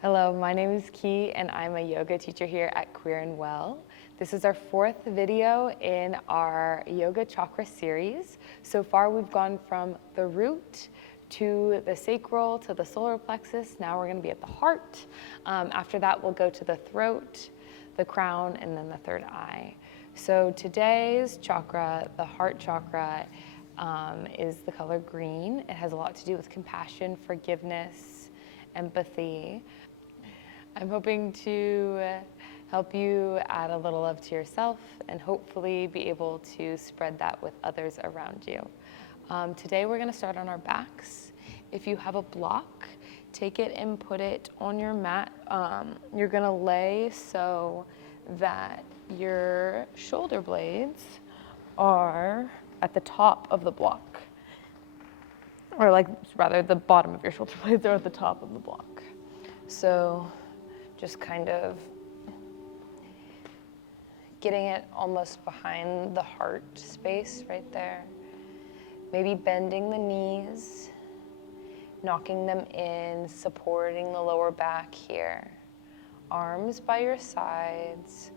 Hello, my name is Ki and I'm a yoga teacher here at Queer and Well. This is our fourth video in our Yoga Chakra series. So far we've gone from the root to the sacral to the solar plexus. Now we're going to be at the heart. After that we'll go to the throat, the crown, and then the third eye. So today's chakra, the heart chakra, is the color green. It has a lot to do with compassion, forgiveness, empathy. I'm hoping to help you add a little love to yourself and hopefully be able to spread that with others around you. Today we're going to start on our backs. If you have a block, take it and put it on your mat. You're going to lay so that your shoulder blades are at the top of the block. Or rather the bottom of your shoulder blades are at the top of the block. So just kind of getting it almost behind the heart space right there. Maybe bending the knees, knocking them in, supporting the lower back here. Arms by your sides,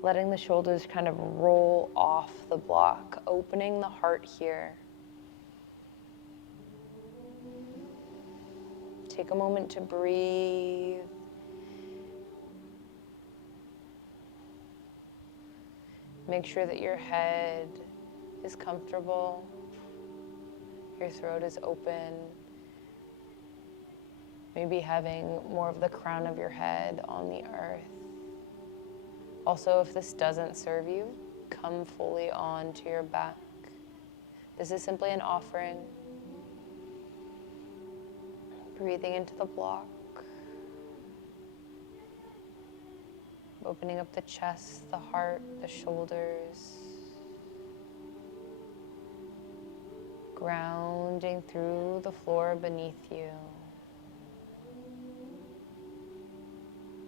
letting the shoulders kind of roll off the block, opening the heart here. Take a moment to breathe. Make sure that your head is comfortable, your throat is open, maybe having more of the crown of your head on the earth. Also, if this doesn't serve you, come fully on to your back. This is simply an offering. Breathing into the block. Opening up the chest, the heart, the shoulders. Grounding through the floor beneath you.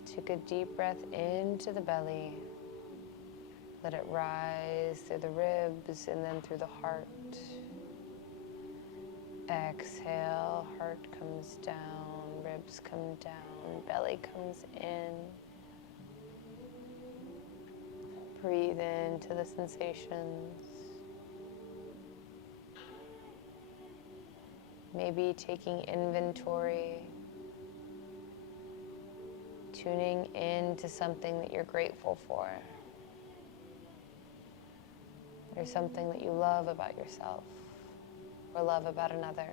Take a deep breath into the belly. Let it rise through the ribs and then through the heart. Exhale, heart comes down, ribs come down, belly comes in. Breathe into the sensations. Maybe taking inventory, tuning into something that you're grateful for, or something that you love about yourself, or love about another.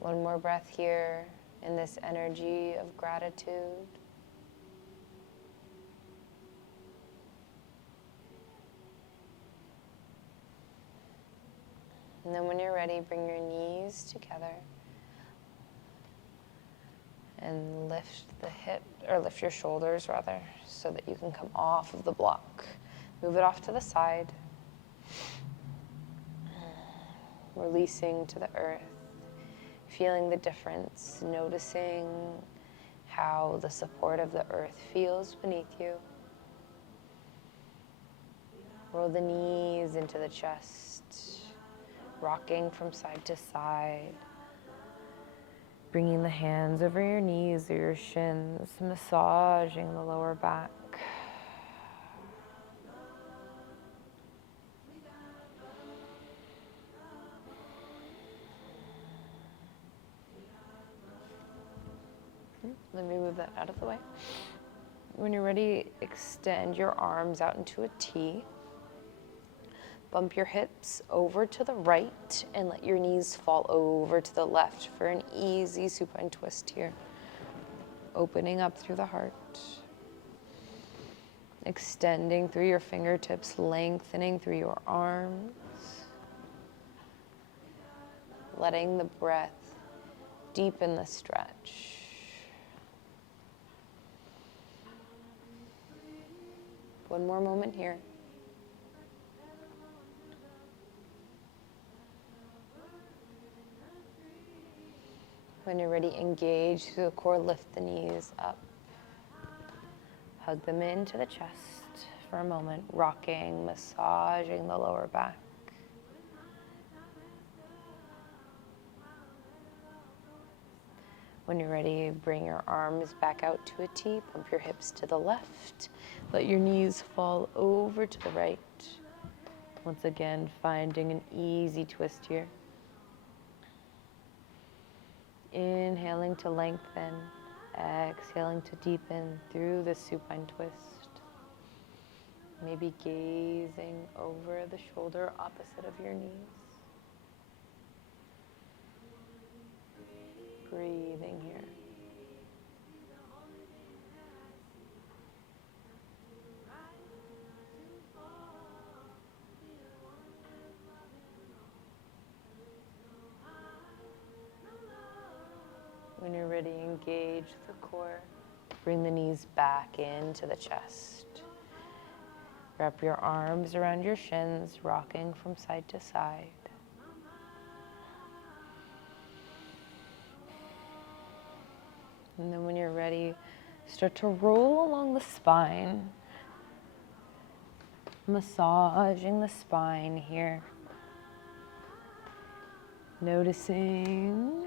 One more breath here in this energy of gratitude. And then when you're ready, bring your knees together and lift your shoulders rather, so that you can come off of the block. Move it off to the side. Releasing to the earth. Feeling the difference, noticing how the support of the earth feels beneath you. Roll the knees into the chest, rocking from side to side. Bringing the hands over your knees or your shins, massaging the lower back. Let me move that out of the way. When you're ready, extend your arms out into a T. Bump your hips over to the right and let your knees fall over to the left for an easy supine twist here. Opening up through the heart. Extending through your fingertips, lengthening through your arms. Letting the breath deepen the stretch. One more moment here. When you're ready, engage through the core, lift the knees up. Hug them into the chest for a moment, rocking, massaging the lower back. When you're ready, bring your arms back out to a T, pump your hips to the left, let your knees fall over to the right. Once again, finding an easy twist here. Inhaling to lengthen, exhaling to deepen through the supine twist. Maybe gazing over the shoulder opposite of your knees. Breathing here. When you're ready, engage the core. Bring the knees back into the chest. Wrap your arms around your shins, rocking from side to side. And then when you're ready, start to roll along the spine, massaging the spine here. Noticing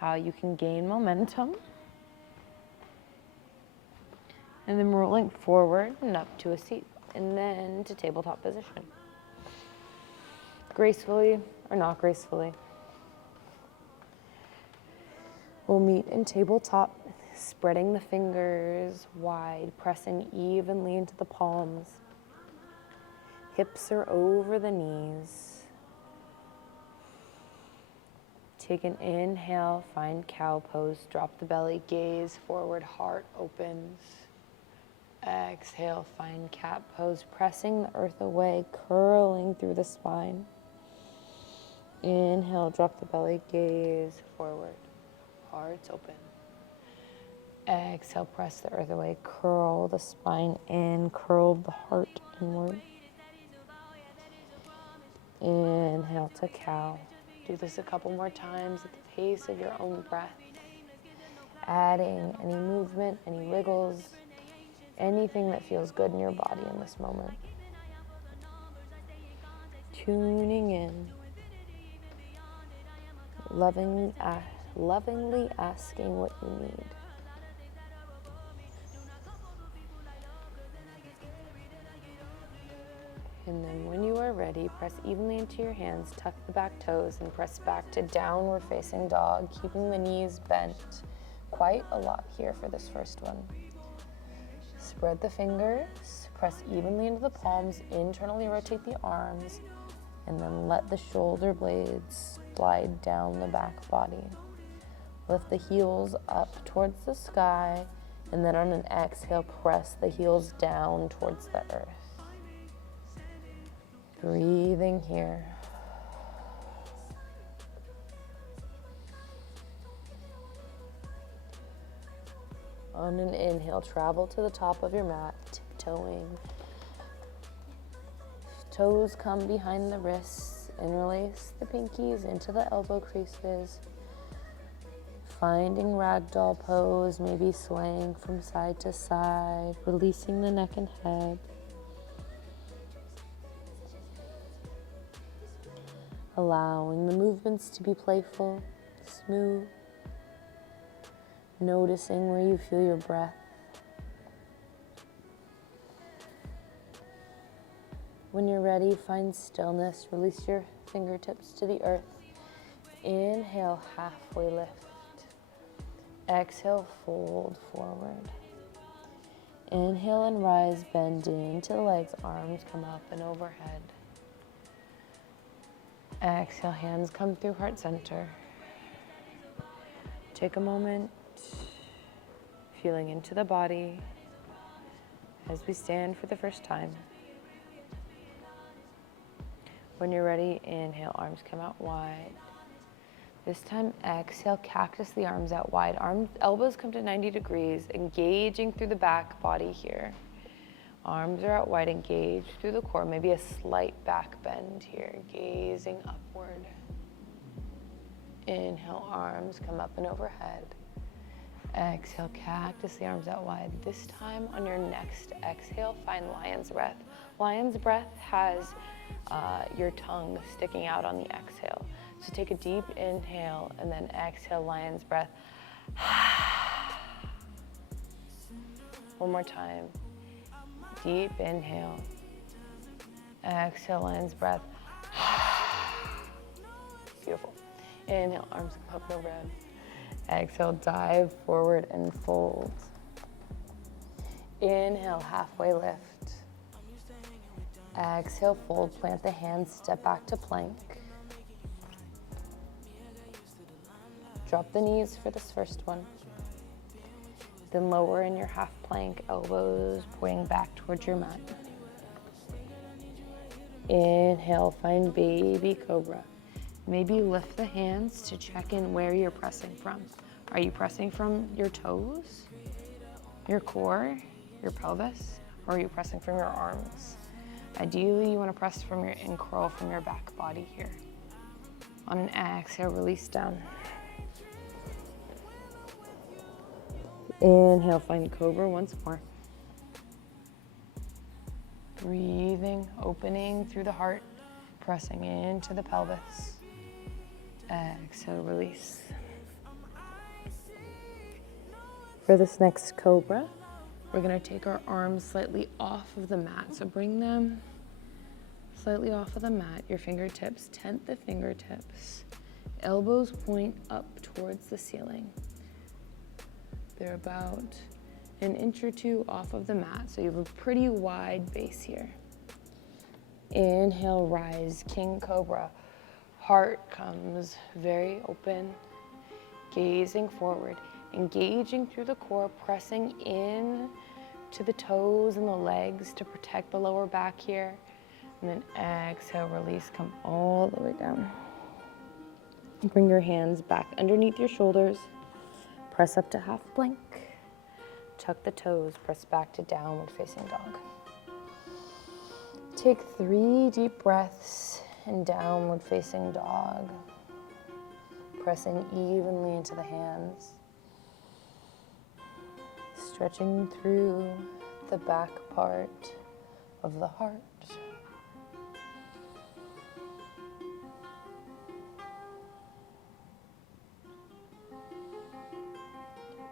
how you can gain momentum. And then rolling forward and up to a seat, and then to tabletop position. Gracefully or not gracefully. We'll meet in tabletop, spreading the fingers wide, pressing evenly into the palms. Hips are over the knees. Take an inhale, find cow pose, drop the belly, gaze forward, heart opens. Exhale, find cat pose, pressing the earth away, curling through the spine. Inhale, drop the belly, gaze forward, heart's open. Exhale, press the earth away, curl the spine in, curl the heart inward. Inhale to cow. Do this a couple more times at the pace of your own breath. Adding any movement, any wiggles, anything that feels good in your body in this moment. Tuning in. Lovingly asking what you need. And then when you are ready, press evenly into your hands, tuck the back toes, and press back to downward facing dog, keeping the knees bent. Quite a lot here for this first one. Spread the fingers, press evenly into the palms, internally rotate the arms, and then let the shoulder blades slide down the back body. Lift the heels up towards the sky, and then on an exhale, press the heels down towards the earth. Breathing here. On an inhale, travel to the top of your mat, tiptoeing. Toes come behind the wrists, interlace the pinkies into the elbow creases. Finding ragdoll pose, maybe swaying from side to side, releasing the neck and head. Allowing the movements to be playful, smooth. Noticing where you feel your breath. When you're ready, find stillness. Release your fingertips to the earth. Inhale, halfway lift. Exhale, fold forward. Inhale and rise, bend into the legs, arms come up and overhead. Exhale, hands come through heart center. Take a moment, feeling into the body as we stand for the first time. When you're ready, inhale, arms come out wide. This time, exhale, cactus the arms out wide. Elbows come to 90 degrees, engaging through the back body here. Arms are out wide, engaged through the core. Maybe a slight back bend here, gazing upward. Inhale, arms come up and overhead. Exhale, cactus the arms out wide. This time on your next exhale, find lion's breath. Lion's breath has your tongue sticking out on the exhale. So take a deep inhale and then exhale, lion's breath. One more time. Deep inhale. Exhale, lion's breath. Beautiful. Inhale, arms come up and overhead. Exhale, dive forward and fold. Inhale, halfway lift. Exhale, fold, plant the hands, step back to plank. Drop the knees for this first one. Then lower in your half plank, elbows pointing back towards your mat. Inhale, find baby cobra. Maybe lift the hands to check in where you're pressing from. Are you pressing from your toes, your core, your pelvis, or are you pressing from your arms? Ideally, you want to press from and curl from your back body here. On an exhale, release down. Inhale, find cobra once more. Breathing, opening through the heart, pressing into the pelvis. Exhale, release. For this next cobra, we're going to take our arms slightly off of the mat. So bring them slightly off of the mat, your fingertips, tent the fingertips. Elbows point up towards the ceiling. They're about an inch or two off of the mat, so you have a pretty wide base here. Inhale, rise, king cobra. Heart comes very open, gazing forward, engaging through the core, pressing in to the toes and the legs to protect the lower back here. And then exhale, release, come all the way down. Bring your hands back underneath your shoulders. Press up to half plank. Tuck the toes, press back to downward facing dog. Take 3 deep breaths in downward facing dog. Pressing evenly into the hands. Stretching through the back part of the heart.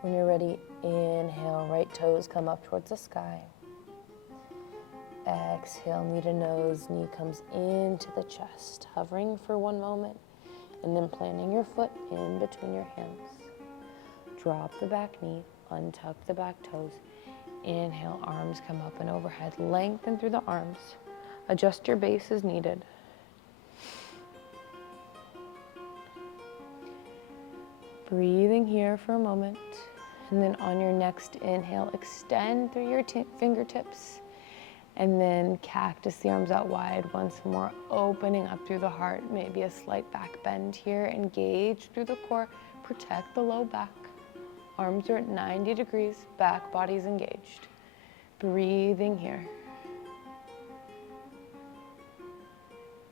When you're ready, inhale, right toes come up towards the sky. Exhale, knee to nose, knee comes into the chest, hovering for 1 moment, and then planting your foot in between your hands. Drop the back knee, untuck the back toes. Inhale, arms come up and overhead, lengthen through the arms. Adjust your base as needed. Breathing here for a moment. And then on your next inhale, extend through your fingertips. And then cactus the arms out wide once more, opening up through the heart. Maybe a slight back bend here. Engage through the core. Protect the low back. Arms are at 90 degrees. Back body's engaged. Breathing here.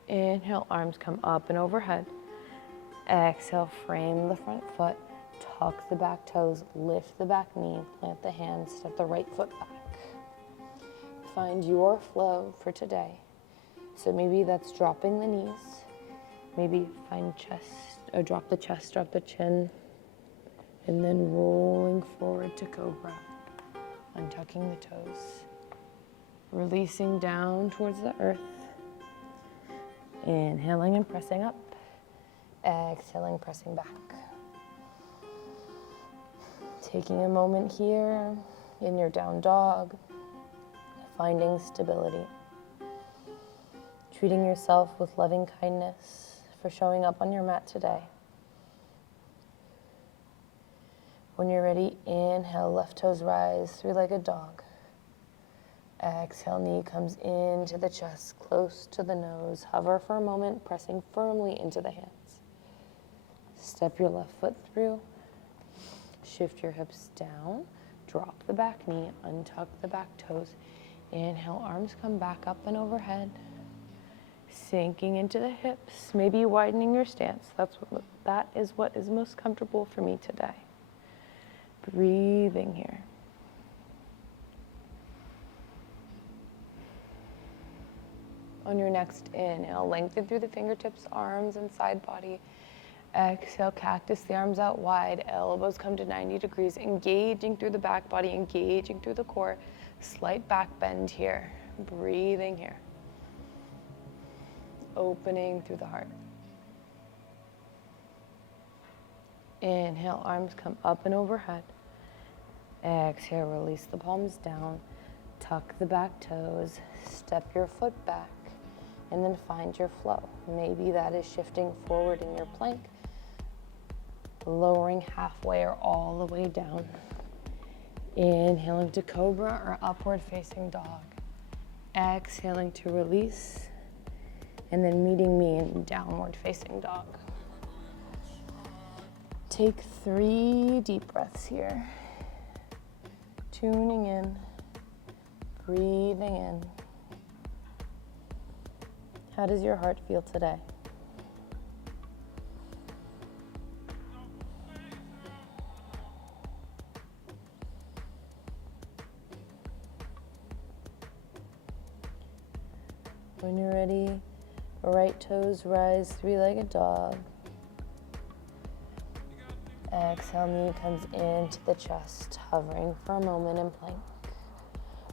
Inhale, arms come up and overhead. Exhale, frame the front foot. Tuck the back toes, lift the back knee, plant the hands, step the right foot back. Find your flow for today. So maybe that's dropping the knees. Maybe find chest, or drop the chest, drop the chin, and then rolling forward to cobra, untucking the toes, releasing down towards the earth, inhaling and pressing up, exhaling, pressing back. Taking a moment here in your down dog, finding stability. Treating yourself with loving kindness for showing up on your mat today. When you're ready, inhale, left toes rise, 3-legged dog. Exhale, knee comes into the chest, close to the nose. Hover for a moment, pressing firmly into the hands. Step your left foot through. Shift your hips down, drop the back knee, untuck the back toes. Inhale, arms come back up and overhead. Sinking into the hips, maybe widening your stance. That is what is most comfortable for me today. Breathing here. On your next inhale, lengthen through the fingertips, arms, and side body. Exhale, cactus the arms out wide, elbows come to 90 degrees, engaging through the back body, engaging through the core. Slight back bend here. Breathing here. Opening through the heart. Inhale, arms come up and overhead. Exhale, release the palms down. Tuck the back toes. Step your foot back. And then find your flow. Maybe that is shifting forward in your plank, lowering halfway or all the way down. Inhaling to Cobra or upward facing dog. Exhaling to release. And then meeting me in downward facing dog. Take 3 deep breaths here. Tuning in, breathing in. How does your heart feel today? When you're ready, right toes rise, 3-legged dog. Exhale, knee comes into the chest, hovering for a moment in plank.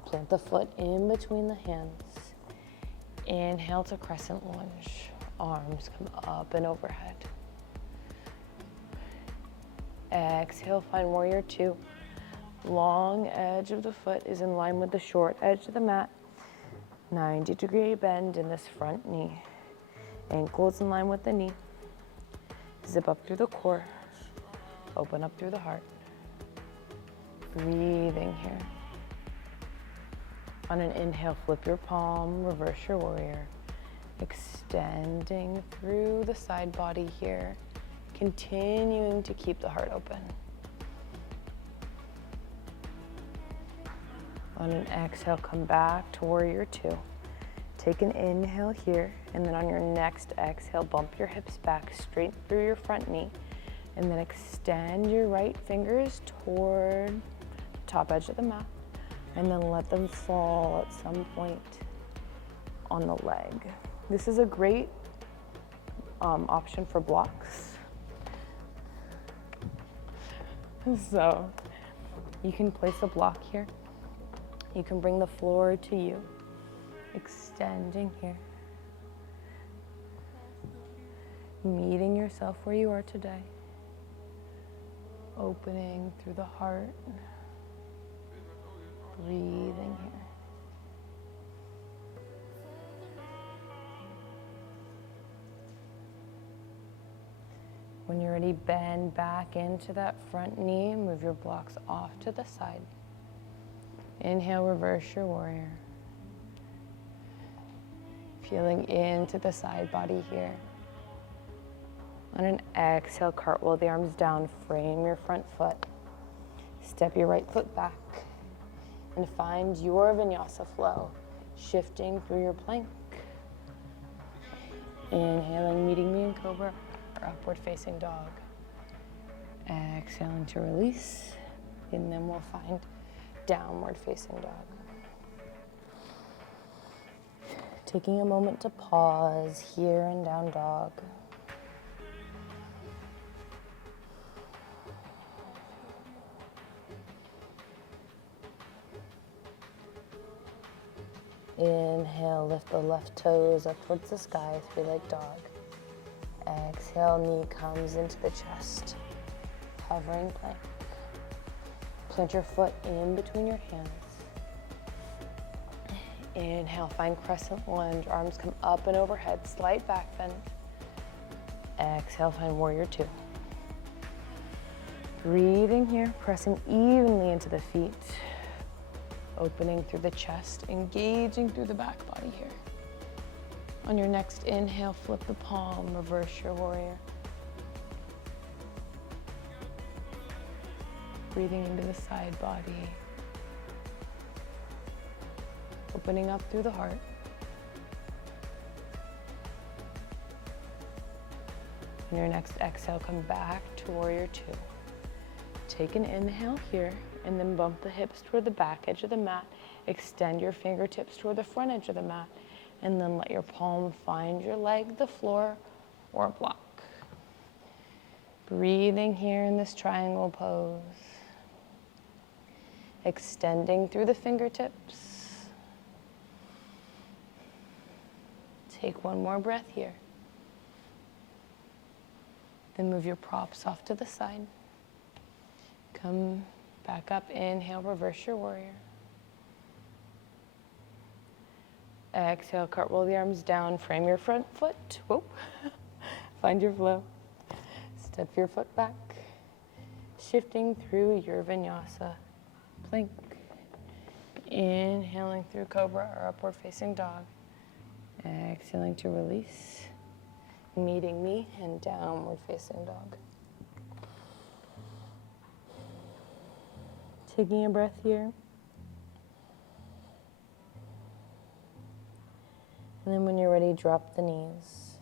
Plant the foot in between the hands. Inhale to crescent lunge. Arms come up and overhead. Exhale, find warrior 2. Long edge of the foot is in line with the short edge of the mat. 90-degree bend in this front knee. Ankles in line with the knee. Zip up through the core. Open up through the heart. Breathing here. On an inhale, flip your palm, reverse your warrior. Extending through the side body here. Continuing to keep the heart open. On an exhale, come back to warrior 2. Take an inhale here, and then on your next exhale, bump your hips back straight through your front knee. And then extend your right fingers toward the top edge of the mat. And then let them fall at some point on the leg. This is a great option for blocks. So you can place a block here. You can bring the floor to you. Extending here. Meeting yourself where you are today. Opening through the heart. Breathing here. When you're ready, bend back into that front knee. Move your blocks off to the side. Inhale, reverse your warrior. Feeling into the side body here. On an exhale, cartwheel the arms down, frame your front foot. Step your right foot back and find your vinyasa flow, shifting through your plank. Inhaling, meeting me in Cobra or upward facing dog. Exhaling to release, and then we'll find downward facing dog. Taking a moment to pause here in down dog. Inhale, lift the left toes up towards the sky, 3-legged dog. Exhale, knee comes into the chest, hovering plank. Plant your foot in between your hands. Inhale, find crescent lunge, arms come up and overhead, slight back bend. Exhale, find warrior 2. Breathing here, pressing evenly into the feet. Opening through the chest, engaging through the back body here. On your next inhale, flip the palm, reverse your warrior. Breathing into the side body. Opening up through the heart. On your next exhale, come back to warrior 2. Take an inhale here, and then bump the hips toward the back edge of the mat. Extend your fingertips toward the front edge of the mat, and then let your palm find your leg, the floor, or a block. Breathing here in this triangle pose. Extending through the fingertips. Take one more breath here. Then move your props off to the side. Come back up, inhale, reverse your warrior. Exhale, cartwheel the arms down, frame your front foot. Whoa. Find your flow. Step your foot back. Shifting through your vinyasa. Plank. Inhaling through Cobra or upward facing dog. Exhaling to release. Meeting me in downward facing dog. Taking a breath here. And then when you're ready, drop the knees.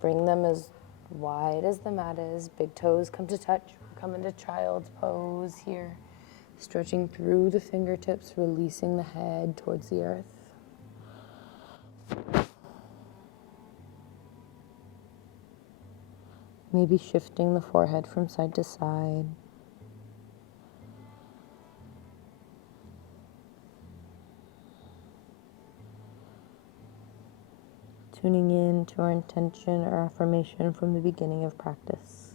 Bring them as wide as the mat is. Big toes come to touch. Come into child's pose here. Stretching through the fingertips, releasing the head towards the earth. Maybe shifting the forehead from side to side. Tuning in to our intention or affirmation from the beginning of practice.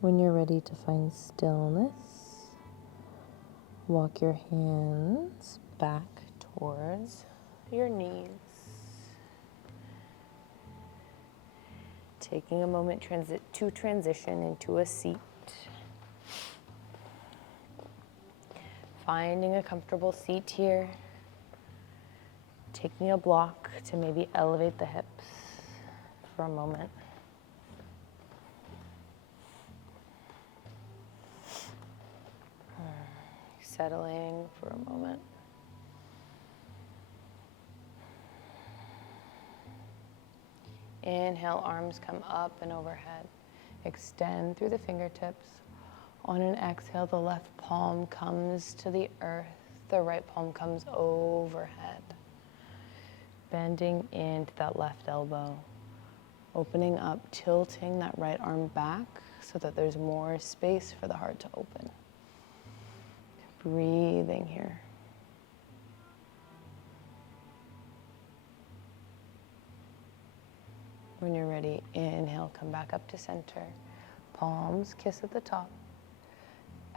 When you're ready to find stillness, walk your hands back towards your knees. Taking a moment to transition into a seat. Finding a comfortable seat here. Taking a block to maybe elevate the hips for a moment. Settling for a moment. Inhale, arms come up and overhead. Extend through the fingertips. On an exhale, the left palm comes to the earth. The right palm comes overhead. Bending into that left elbow. Opening up, tilting that right arm back so that there's more space for the heart to open. Breathing here. When you're ready, inhale, come back up to center. Palms kiss at the top.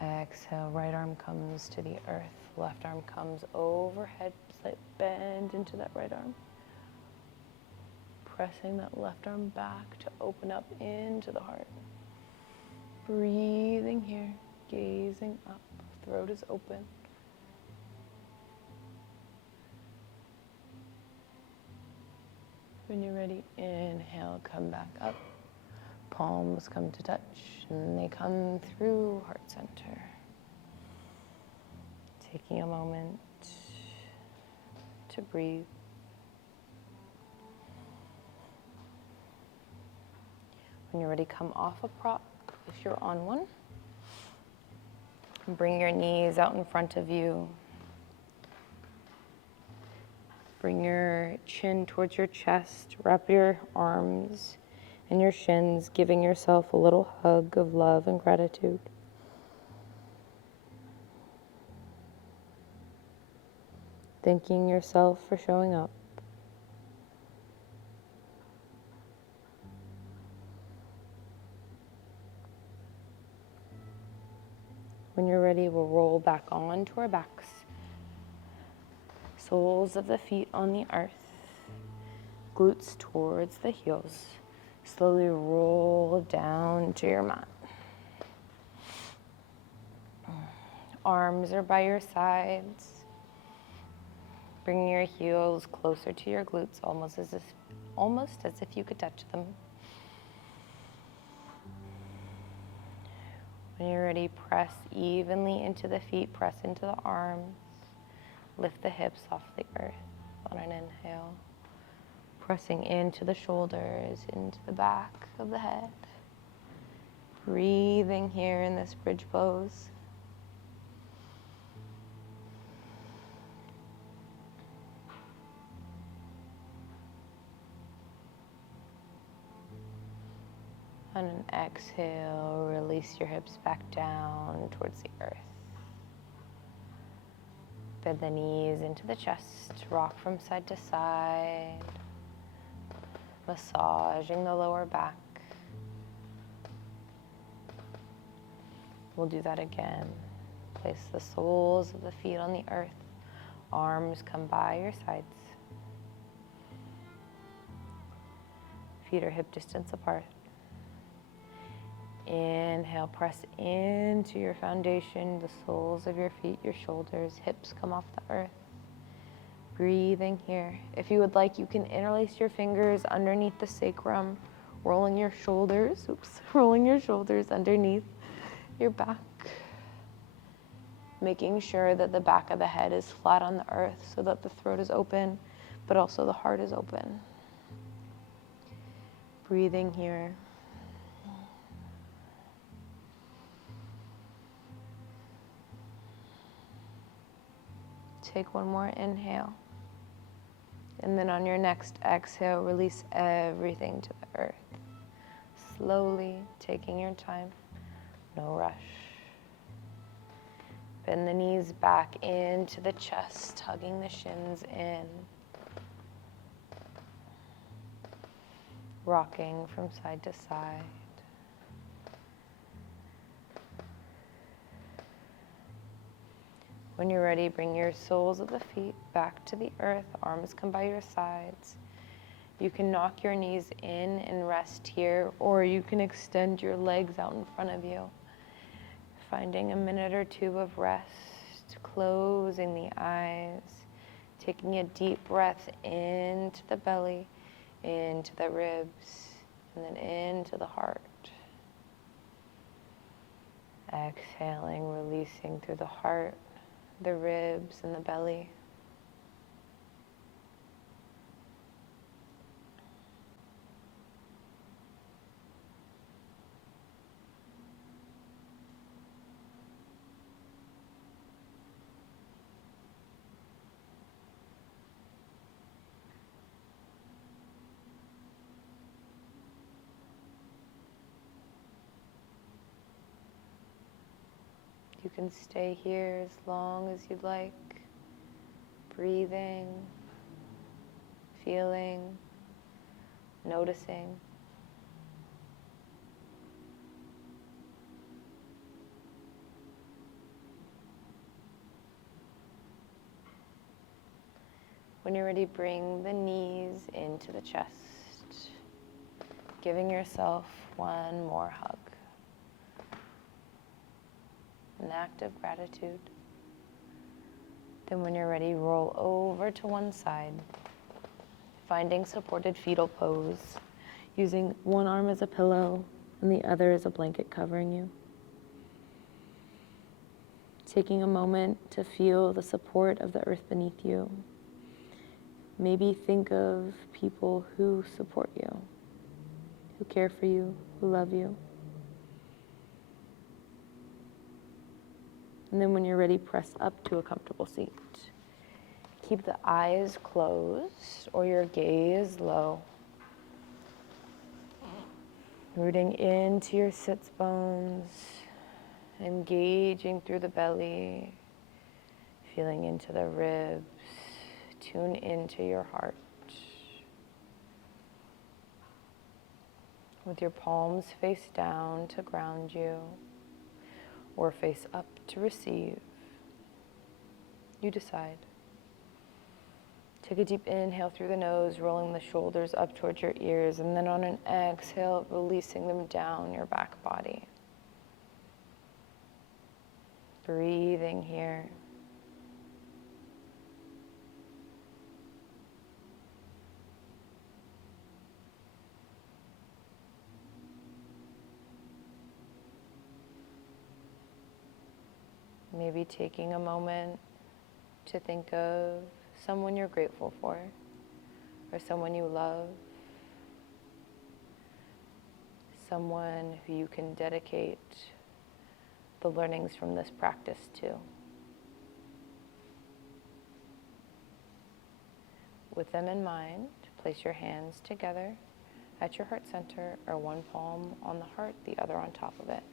Exhale, right arm comes to the earth. Left arm comes overhead. Slight bend into that right arm. Pressing that left arm back to open up into the heart. Breathing here, gazing up. Throat is open. When you're ready, inhale, come back up. Palms come to touch, and they come through heart center. Taking a moment to breathe. When you're ready, come off a prop if you're on one. Bring your knees out in front of you. Bring your chin towards your chest. Wrap your arms and your shins, giving yourself a little hug of love and gratitude. Thanking yourself for showing up. When you're ready, we'll roll back onto our backs. Soles of the feet on the earth. Glutes towards the heels. Slowly roll down to your mat. Arms are by your sides. Bring your heels closer to your glutes, almost as if you could touch them. When you're ready, press evenly into the feet, press into the arms. Lift the hips off the earth on an inhale. Pressing into the shoulders, into the back of the head. Breathing here in this bridge pose. On an exhale, release your hips back down towards the earth. Bend the knees into the chest, rock from side to side, massaging the lower back. We'll do that again. Place the soles of the feet on the earth. Arms come by your sides. Feet are hip distance apart. Inhale, press into your foundation, the soles of your feet, your shoulders, hips come off the earth. Breathing here. If you would like, you can interlace your fingers underneath the sacrum, rolling your shoulders underneath your back. Making sure that the back of the head is flat on the earth so that the throat is open, but also the heart is open. Breathing here. Take one more inhale. And then on your next exhale, release everything to the earth. Slowly, taking your time, no rush. Bend the knees back into the chest, hugging the shins in. Rocking from side to side. When you're ready, bring your soles of the feet back to the earth. Arms come by your sides. You can knock your knees in and rest here, or you can extend your legs out in front of you. Finding a minute or two of rest, closing the eyes, taking a deep breath into the belly, into the ribs, and then into the heart. Exhaling, releasing through the heart, the ribs, and the belly. You can stay here as long as you'd like, breathing, feeling, noticing. When you're ready, bring the knees into the chest, giving yourself one more hug. An act of gratitude. Then when you're ready, roll over to one side, finding supported fetal pose, using one arm as a pillow and the other as a blanket covering you. Taking a moment to feel the support of the earth beneath you. Maybe think of people who support you, who care for you, who love you. And then when you're ready, press up to a comfortable seat. Keep the eyes closed or your gaze low. Rooting into your sits bones, engaging through the belly, feeling into the ribs, tune into your heart. With your palms face down to ground you, or face up to receive. You decide. Take a deep inhale through the nose, rolling the shoulders up towards your ears, and then on an exhale, releasing them down your back body. Breathing here. Maybe taking a moment to think of someone you're grateful for, or someone you love, someone who you can dedicate the learnings from this practice to. With them in mind, place your hands together at your heart center, or one palm on the heart, the other on top of it.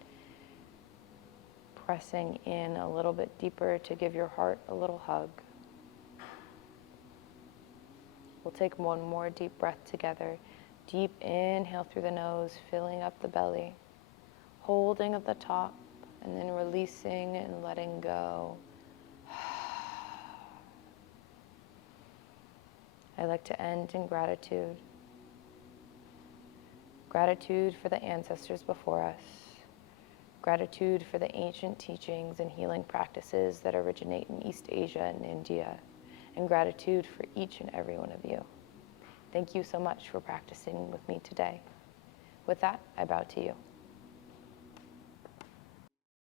Pressing in a little bit deeper to give your heart a little hug. We'll take one more deep breath together. Deep inhale through the nose, filling up the belly, holding at the top, and then releasing and letting go. I like to end in gratitude. Gratitude for the ancestors before us. Gratitude for the ancient teachings and healing practices that originate in East Asia and India. And gratitude for each and every one of you. Thank you so much for practicing with me today. With that, I bow to you.